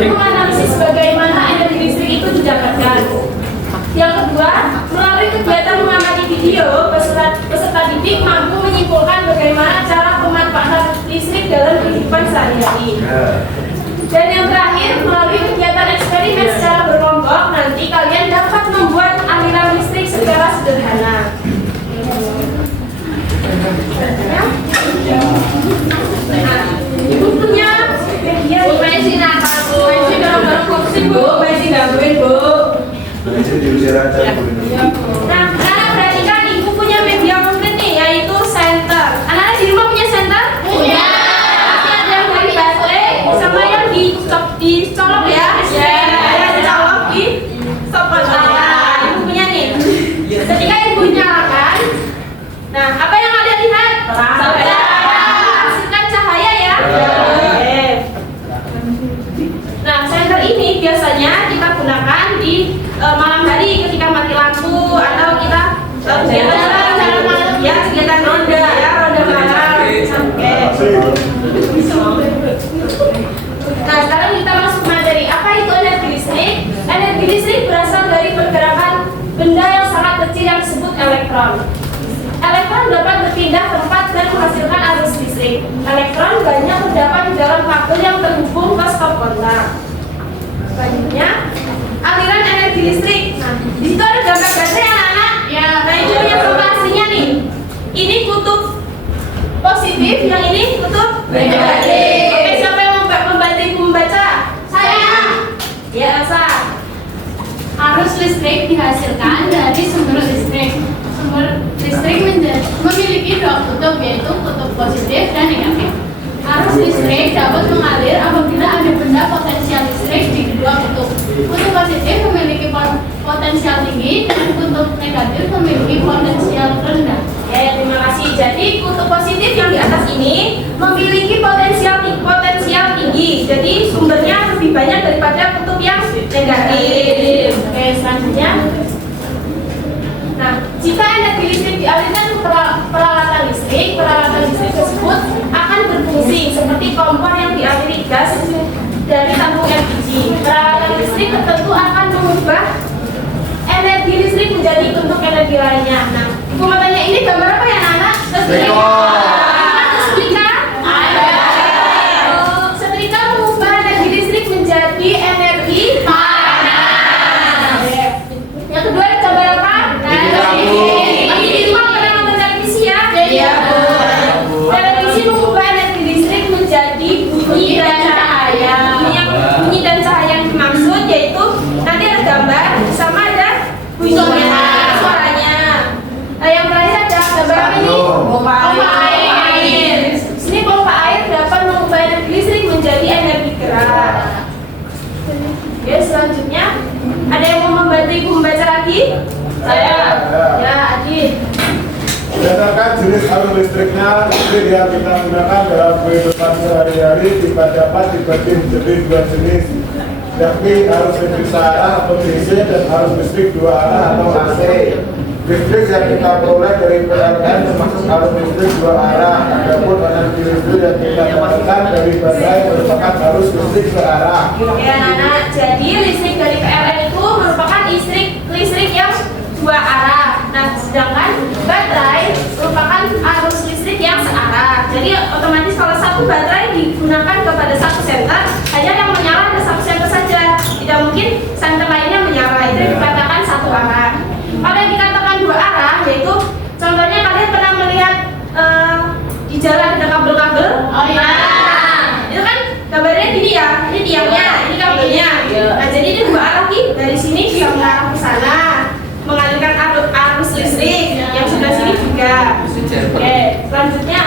menganalisis bagaimana energi listrik itu didapatkan. Yang kedua, melalui kegiatan mengamati video, peserta didik mampu menyimpulkan bagaimana cara pemanfaatan listrik dalam kehidupan sehari-hari. Dan yang terakhir, melalui kegiatan eksperimen secara berkelompok, nanti kalian dapat membuat aliran listrik secara sederhana. Ibu punya media pensi nakal, pensi bareng-bareng fokus Bu, pensi gangguin Bu. Nah, anak perhatikan ibu punya media konkret nih, yaitu senter. Anak-anak di rumah punya senter? Punya. Ada yang dari baterai sama yang dicolok ya? Yang dicolok di stopper. Ibu punya nih. Ketika ibu nyalakan, nah apa yang kalian lihat? Menghasilkan cahaya ya. Nah, senter ini biasanya kita gunakan di malam hari ketika mati lampu atau kita kegiatan ronda ya, ronda malam. Oke. Nah, sekarang kita masuk materi. Apa itu energi listrik? Energi listrik berasal dari pergerakan benda yang sangat kecil yang disebut elektron. Elektron dapat berpindah tempat dan menghasilkan arus listrik. Elektron banyak terdapat di dalam kabel yang terhubung ke stop kontak. Selanjutnya, aliran energi listrik. Nah, di situ ada gambar baterai anak-anak. Ya, nah itu yang lokasinya nih. listrik dihasilkan dari sumber listrik. Sumber listrik memiliki dua kutub, yaitu kutub positif dan negatif. Arus listrik dapat mengalir apabila ada benda potensial listrik di kedua kutub. Kutub positif memiliki potensial tinggi dan kutub negatif memiliki potensial rendah. Terima kasih. Jadi kutub positif yang di atas ini memiliki potensial tinggi. Jadi sumbernya lebih banyak daripada kutub yang negatif. Oke, selanjutnya. Nah, jika energi listrik dialirkan ke peralatan listrik tersebut akan berfungsi seperti kompor yang dialiri gas dari tabung LPG. Peralatan listrik tertentu akan mengubah energi listrik menjadi bentuk energi lainnya. Nah, ibu mau tanya ini gambar apa ya, anak? Setrika. Setrika mengubah energi listrik menjadi energi panas. Yang kedua ada gambar apa? Di rumah pernah nonton televisi ya? Iya. Televisi mengubah energi listrik menjadi bunyi dan cahaya. Bunyi dan cahaya yang dimaksud yaitu nanti ada gambar sama ada bunyinya, suaranya. Nah, yang terakhir ada gambar apa ini? Pompa air. Sini pompa air dapat mengubah energi listrik menjadi energi gerak. Oke, selanjutnya ada yang mau membantu ibu membaca lagi? Saya. Ya, Adi. Berdasarkan jenis arus listriknya, listrik yang kita gunakan dalam kehidupan sehari-hari tidak dapat dibagi menjadi dua jenis, yakni arus listrik searah atau DC dan arus listrik dua arah atau AC. Listrik yang kita peroleh dari PLN termasuk arus listrik dua arah. Adapun energi listrik yang kita dapatkan dari baterai merupakan arus listrik searah. Oke, anak-anak. Jadi listrik dari PLN itu merupakan listrik yang dua arah. Nah, sedangkan baterai merupakan arus listrik yang searah. Jadi otomatis kalau satu baterai digunakan kepada satu senter, hanya yang menyala ada satu senter saja. Tidak mungkin senter lainnya menyala. Itu dikatakan satu arah. Kalau yang dikatakan dua arah, yaitu contohnya kalian pernah melihat di jalan ada kabel-kabel. Oh iya. Nah, itu kan gambarnya gini ya. Ini tiangnya, ini kabelnya. Nah, jadi ini dua arah nih. Dari sini bisa mengarah ke sana, mengalirkan arus listrik. Yang sebelah sini juga. Oke, selanjutnya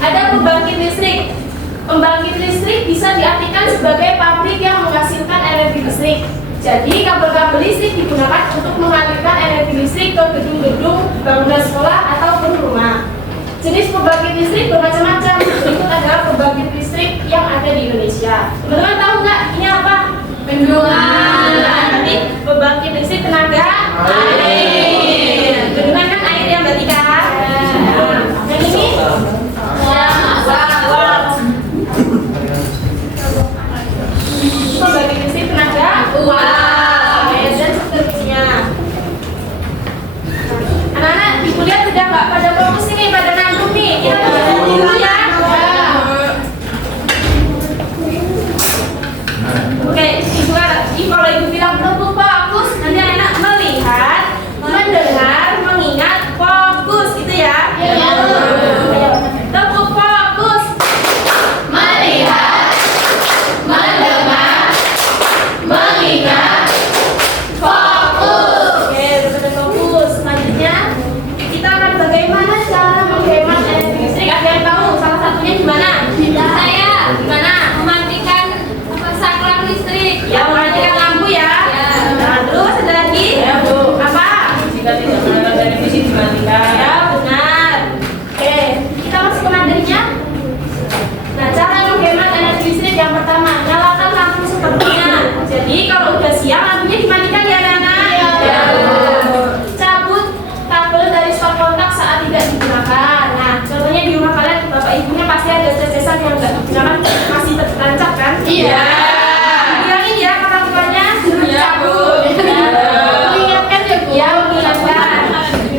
ada pembangkit listrik. Pembangkit listrik bisa diartikan sebagai pabrik yang menghasilkan energi listrik. Jadi kabel-kabel listrik digunakan untuk mengalirkan energi listrik ke gedung-gedung, bangunan sekolah ataupun rumah. Jenis pembangkit listrik bermacam-macam. Berikut adalah pembangkit listrik yang ada di Indonesia. Teman-teman tahu nggak ini apa? Bendungan. Nanti pembangkit listrik tenaga air. Bendungan kan air ya Mbak Tika. Yang ini? Pembangkit listrik tenaga uap. Dan seterusnya. Anak-anak di kuliah sudah nggak pada fokus ini, pada nanggung nih. Kita belajar dulu ya. Oke, kalau ibu bilang tepuk fokus, nanti anak melihat, mendengar, mengingat, fokus, gitu ya. Tepuk fokus. Melihat, mendengar, mengingat, fokus. Oke, betul fokus. Selanjutnya kita akan bagaimana cara menghemat energi listrik. Ada yang tahu salah satunya gimana? Saya Gimana? mematikan saklar listrik. Ya, mematikan lampu ya. Nah, terus ada lagi? Apa? Jika tidak menggunakan televisi dimatikan. Ya, benar. Oke, kita masuk ke materinya. Nah, cara menghemat energi listrik yang pertama, nyalakan lampu sepertinya. Jadi kalau udah siang lampunya dimatikan ya, Nana. Ya. Cabut kabel dari stop kontak saat tidak digunakan. Nah, contohnya di rumah kalian, bapak ibunya pasti ada cacesan yang nggak digunakan, masih tertancap kan? Iya. Bilangin ya orang tuanya suruh cabut. Mengingatkan ya Bu. Ya, mengingatkan.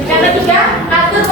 Yang ketiga, atur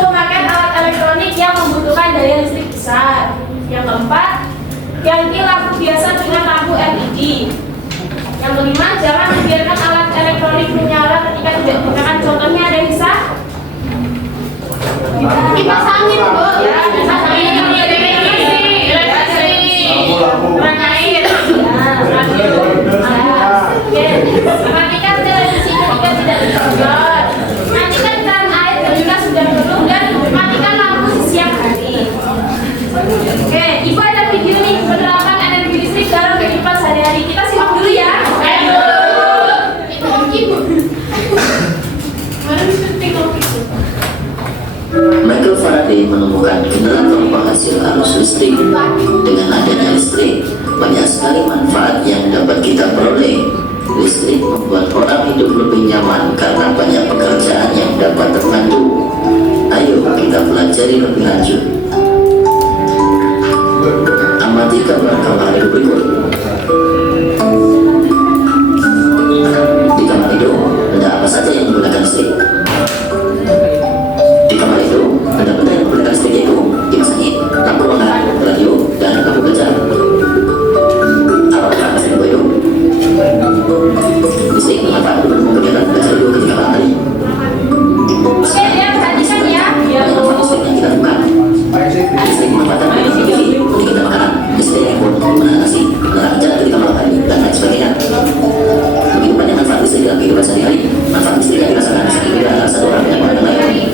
ahli menemukan generator penghasil arus listrik. Dengan adanya listrik, banyak sekali manfaat yang dapat kita peroleh. Listrik membuat orang hidup lebih nyaman karena banyak pekerjaan yang dapat terbantu. Ayo kita pelajari lebih lanjut. Amati gambar-gambar berikut. Di kamar itu ada apa saja yang menggunakan listrik? Di kamar itu ada benda yang menggunakan listrik, yaitu kipas angin, lampu penghangat, radio, dan lampu kaca. Apakah Anda tahu itu? Listrik bermanfaat untuk kegiatan belajar dulu ketika malam hari. Oke, ya perhatikan ya. Banyak manfaat listrik yang kita temukan. Listrik dimanfaatkan untuk TV, pendinginan makanan, listrik yang menahan nasi, menahan jalan ketika malam hari, dan lain sebagainya. Begitu banyak manfaat listrik dalam kehidupan sehari-hari. Manfaat listrik yang dirasakan sekiranya satu orang yang menggunakan lain.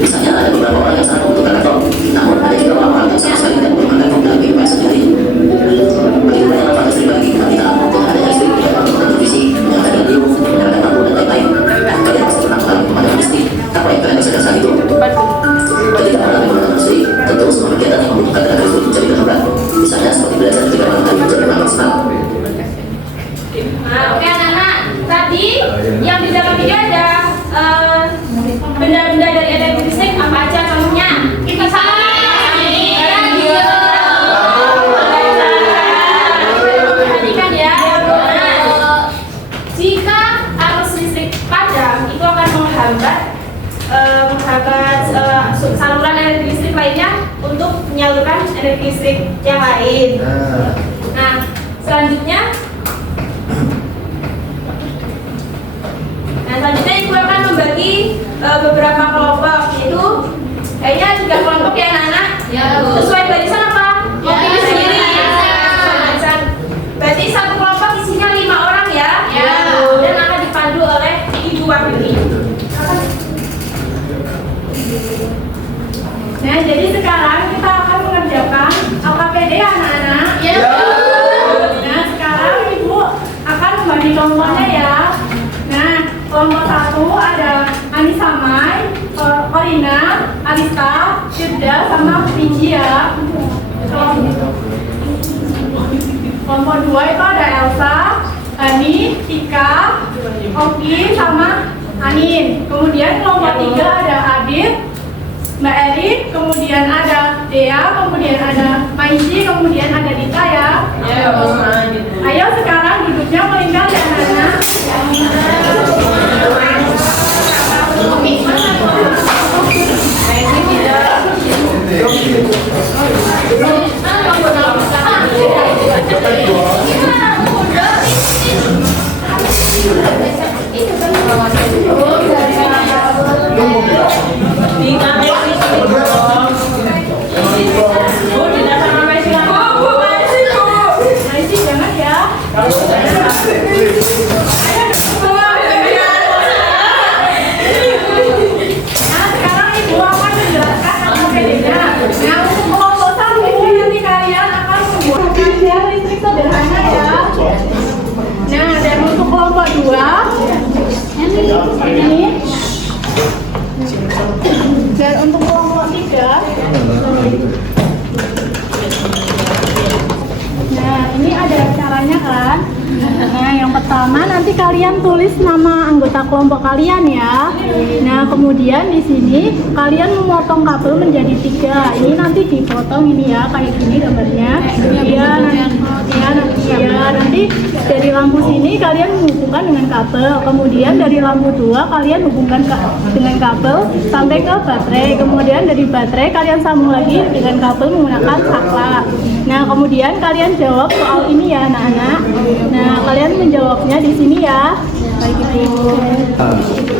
Misalnya ada beberapa orang yang sangat membutuhkan laptop, namun ada juga orang-orang yang sama sekali tidak menggunakan laptop dalam kehidupan sehari-hari. Begitu banyak manfaat listrik bagi kehidupan kita. Dengan adanya listrik, kita dapat menonton televisi, menyalakan radio, menyalakan lampu, dan lain-lain. Kalian pasti pernah mengalami pemadaman listrik. Apa yang kalian rasakan saat itu? Ketika mengalami pemadaman listrik, tentu semua kegiatan yang membutuhkan tenaga listrik menjadi terhambat. Misalnya seperti belajar ketika malam hari menjadi kurang maksimal. Nah, oke anak-anak, tadi yang di dalam video ada benda-benda dari energi listrik apa aja contohnya? Kipas angin, radio. Perhatikan ya. Nah, jika arus listrik padam itu akan menghambat saluran energi listrik lainnya untuk menyalurkan energi listrik yang lain. Nah, selanjutnya Ibu akan membagi beberapa kelompok, yaitu kayaknya 3 kelompok ya anak-anak. Sesuai barisan apa? Pilih sendiri. Barisan. Berarti satu kelompok isinya 5 orang ya. Dan akan dipandu oleh Ibu Wahyu. Nah, jadi sekarang kita akan mengerjakan AKPD anak-anak. Nah, sekarang Ibu akan membagi kelompoknya ya. Nah, kelompok 1 ada Anissa Mai, Corina, Alista, Firda, sama Pinji ya. Kelompok 2 itu ada Elsa, Hani, Tika, Oki, sama Anin. Kemudian kelompok 3 ada Adit, Mbak Eri, kemudian ada Dea, kemudian ada Maisi, kemudian ada Dita ya. Ayo sekarang duduknya melingkar ya anak-anak. Dan untuk kelompok 3, nah ini ada caranya kan. Nah, yang pertama nanti kalian tulis nama anggota kelompok kalian ya. Nah, kemudian di sini kalian memotong kabel menjadi 3. Ini nanti dipotong ini ya, kayak gini gambarnya. Nanti dari lampu sini kalian menghubungkan dengan kabel. Kemudian dari lampu 2 kalian hubungkan dengan kabel sampai ke baterai. Kemudian dari baterai kalian sambung lagi dengan kabel menggunakan saklar. Nah, kemudian kalian jawab soal ini ya anak-anak. Nah, kalian menjawabnya di sini ya. Baik Ibu.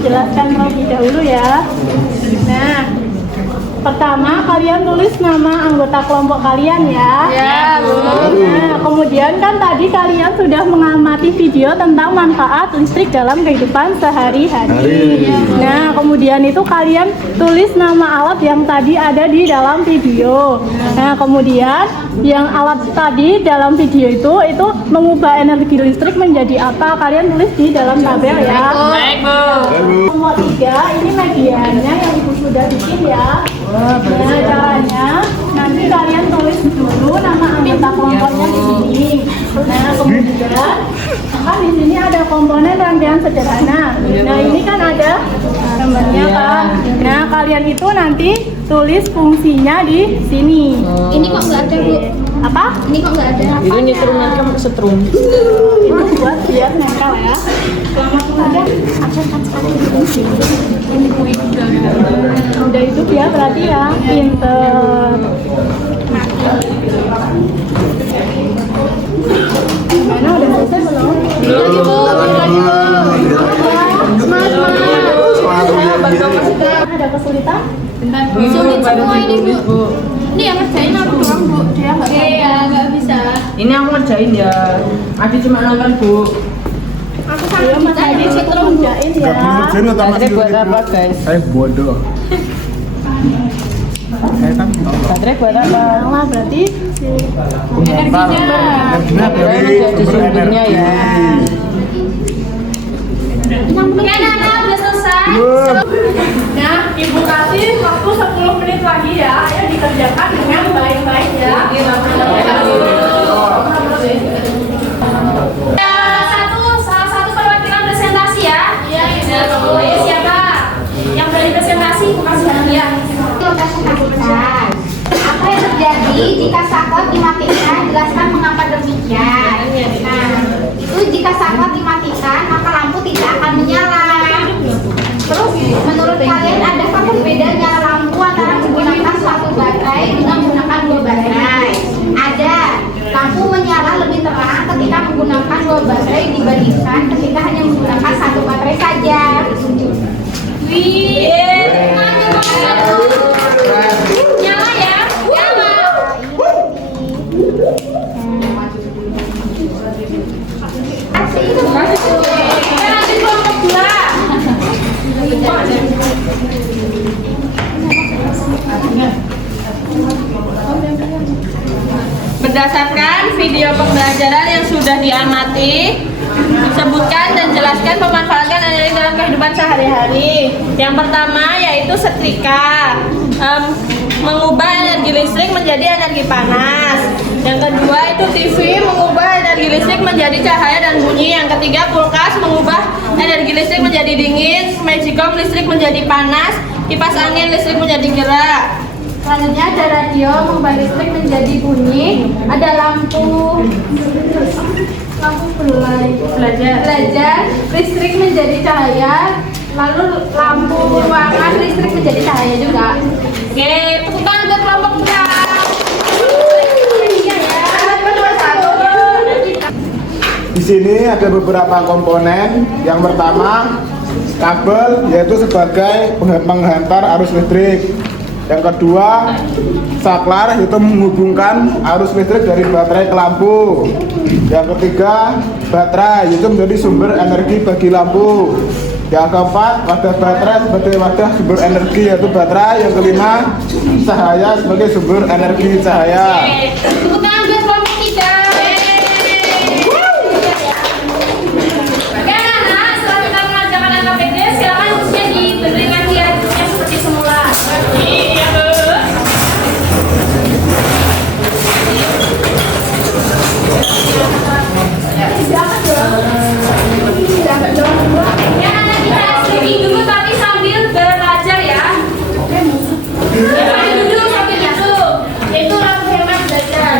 Jelaskan terlebih dahulu ya. Nah, pertama kalian tulis nama anggota kelompok kalian ya. Nah, kemudian kan tadi kalian sudah mengamati video tentang manfaat listrik dalam kehidupan sehari-hari. Nah, kemudian itu kalian tulis nama alat yang tadi ada di dalam video. Nah, kemudian yang alat tadi dalam video itu mengubah energi listrik menjadi apa? Kalian tulis di dalam tabel ya. Baik, Bu. Kelompok 3 ini medianya yang Ibu sudah bikin ya. Nah, caranya nanti kalian tulis dulu nama anggota kelompoknya di sini. Nah, kemudian kan di sini ada komponen rangkaian sederhana. Nah, ini kan ada gambarnya kan. Nah, kalian itu nanti tulis fungsinya di sini. Ini kok nggak ada, Bu? Apa? Ini kok nggak ada? Itu nyetrum nanti kamu setrum. Ini buat biar nempel ya. Selamat udah udah itu dia berarti ya pinter. Gimana udah selesai belum? Ada kesulitan? Sulit semua ini, Bu. Ini yang ngerjain aku doang, Bu. Dia nggak bisa. Ini aku ngerjain ya. Adi cuma nonton, Bu. Aku Iya, sama Mas Adi itu ngerjain ya. Ngerjain atau masih Baterai buat apa, guys? Saya bodoh. Saya kan Baterai buat apa? Nah, berarti energinya dari sumber energi. Ya, Nana udah selesai. Belum. Nah, Ibu kasih waktu 10 menit lagi ya. Ayo dikerjakan dengan baik-baik ya. Salah satu perwakilan presentasi ya. Iya. Siapa? Yang berani presentasi, aku kasih hadiah. Apa yang terjadi jika saklar dimatikan? Jelaskan mengapa demikian. Nah, itu jika saklar dimatikan, maka lampu tidak akan menyala. Terus, menurut kalian adakah perbedaannya lampu antara menggunakan satu baterai dengan menggunakan dua baterai? Ada. Lampu menyala lebih terang ketika menggunakan dua baterai dibandingkan ketika hanya menggunakan satu baterai saja. Wih, nyala ya, nyala. Kita lanjut kelompok 2. Berdasarkan video pembelajaran yang sudah diamati, sebutkan dan jelaskan pemanfaatan energi dalam kehidupan sehari-hari. Yang pertama yaitu setrika, mengubah energi listrik menjadi energi panas. Yang kedua itu TV, mengubah energi listrik menjadi cahaya dan bunyi. Yang ketiga kulkas, mengubah energi listrik menjadi dingin. Magicom, listrik menjadi panas. Kipas angin, listrik menjadi gerak. selanjutnya ada radio, mengubah listrik menjadi bunyi. Ada lampu belajar, listrik menjadi cahaya. Lalu lampu ruangan, listrik menjadi cahaya juga. Oke, tepuk tangan buat kelompok 2. Di sini ada beberapa komponen. Yang pertama, kabel, yaitu sebagai penghantar arus listrik. Yang kedua, saklar, yaitu menghubungkan arus listrik dari baterai ke lampu. Yang ketiga, baterai, yaitu menjadi sumber energi bagi lampu. Yang keempat, wadah baterai sebagai wadah sumber energi, yaitu baterai. Yang kelima, cahaya sebagai sumber energi cahaya. Tepuk tangan buat kelompok 3. Oke, anak-anak, setelah kita mengerjakan LKPD, silakan khususnya diberikan kiatnya seperti semula. Iya, Bu. Ya, anak kita streaming dulu tapi sambil belajar ya. Sambil duduk, yaitu lampu hemat belajar.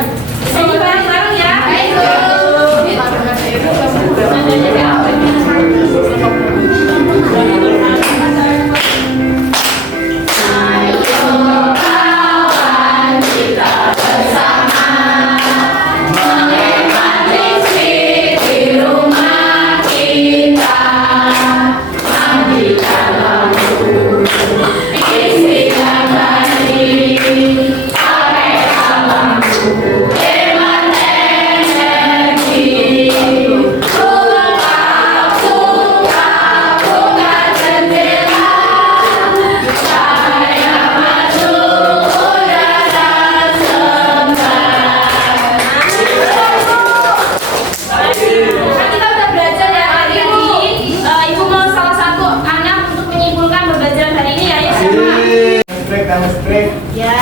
yang listrik. Ya.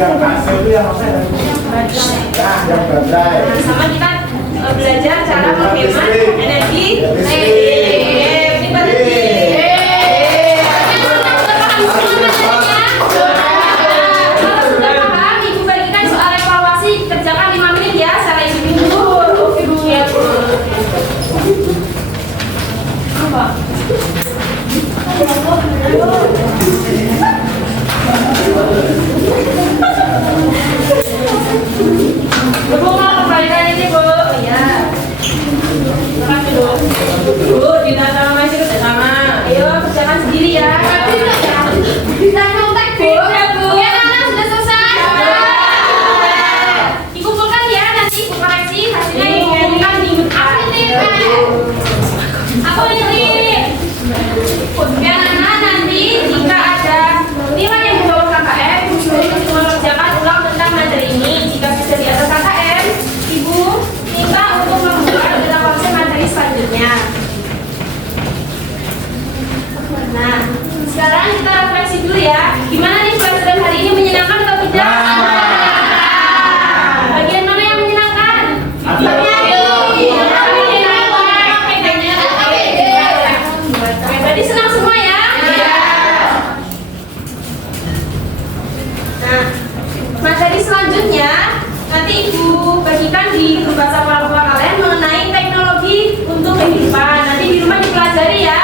Yang AC itu yang apa ya? Nah, yang baterai. Nah, sama kita belajar cara menghemat energi listrik. Ini berarti. Kalau sudah paham, Ibu bagikan soal evaluasi, kerjakan 5 menit ya, secara individu. Oke Bu ya Bu. Apa? Bu mau kembalikan ini Bu. Oh iya. Terima kasih Bu. Bu, Dina sama Mas itu sama. Ayo kerjakan sendiri ya. Bisa nyontek Bu. Ya Bu. Ya anak sudah selesai. Dikumpulkan ya, nanti Ibu koreksi hasilnya dikumpulkan di minggu depan. Aku ini. Ya Nana, nanti jika ada nilai yang di bawah KKM, Ibu suruh mengerjakan ulang tentang materi ini. Jika bisa di atas KKM, Ibu minta untuk membuat dalam konsep materi selanjutnya. Nah, sekarang kita refleksi dulu ya. Gimana nih pelajaran hari ini, menyenangkan atau tidak? Bagian mana yang menyenangkan? Oke, berarti senang semua ya? Nah, materi selanjutnya nanti Ibu bagikan di grup WhatsApp orang tua kalian mengenai teknologi untuk kehidupan. Nanti di rumah dipelajari ya.